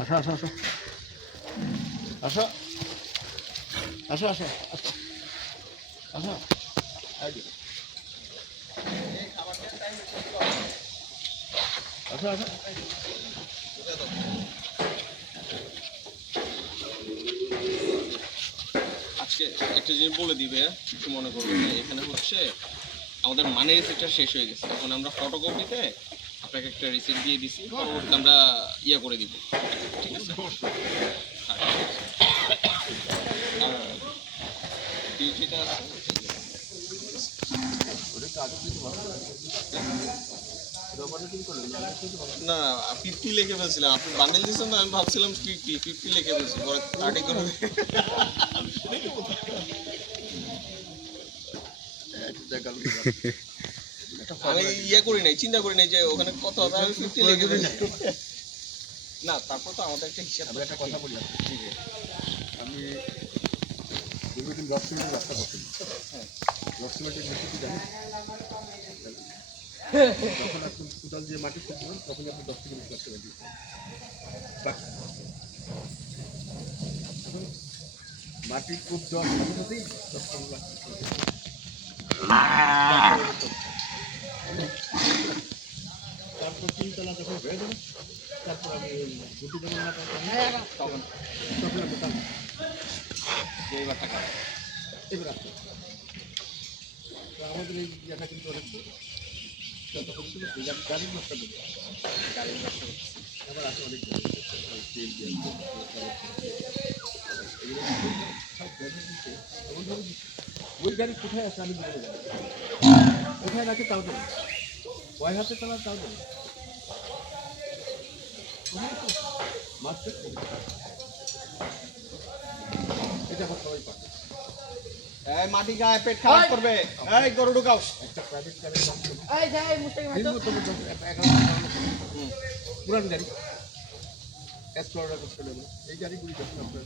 আসো আসো আসো আসো আসো আসো আসো আসো আসো আসো আজকে একটা জিনিস বলে দিবে, কিছু মনে করবে না। এখানে হচ্ছে আমাদের মানি রিসিপ্টটা শেষ হয়ে গেছে। এখন আমরা ফটোকপিতে আপনাকে একটা রিসিপ্ট দিয়ে দিছি, পরবর্তীতে আমরা ইয়ে করে দিব। ঠিক আছে? হ্যাঁ, আর ডিউটিটা না 50 লিখে ফেলছিলাম। আপনি বান্ডেল দিয়েছেন না, আমি ভাবছিলাম 50 লিখে ফেলছি, পরে 30 করে আমি ইয়ে করি নাই, চিন্তা করি নাই যে ওখানে কত হবে, আমি 50 লিখে ফেলছি। না তারপর তো আমাদের একটা হিসাব। আমি একটা কথা বলি ঠিক আছে, আমি দীর্ঘদিন রক সিমেন্টের ব্যবসা করছি। হ্যাঁ, রক সিমেন্টের বেশি কি জানেন, যখন আপনি কোদাল দিয়ে মাটি খুঁজবেন তখনই আপনি 10 থেকে 20 লাখ টাকা দিচ্ছেন। এখন মাটি খুব দেওয়ার সাথে সাথেই 10-15 লাখ তারপর 3 তলা যখন হয়ে যাবে, তারপর আমি ওই গুটি যেমন না তখন তখন আমি তার এবার টাকা এবার আসতে তো আমাদের এই জায়গা কিন্তু অনেক যত করছিল গাড়ির ব্যবসা করি, গাড়ির ব্যবসা করতেছি। আবার আছে অনেক গাড়ি তেল দিয়ে এগুলো সব ব্যবসা দিচ্ছে এমনভাবে দিচ্ছে ওই গাড়ি কোথায় আছে আমি বলে যাবো, কোথায় রাখে তাও জানি, কয় হাতে চালা তাও জানি, মাত্র এটা আমার সবাই পাবে। এই মাটি গায়ে পেট খারাপ করবে, এই গরু ঢুকাও। একটা প্রাইভেট গাড়ির দাম এই যাই মুস্তাকিম ভাই তো পুরান গাড়ি এক্সপ্লোরার করতে এই গাড়িগুলি যখন আপনার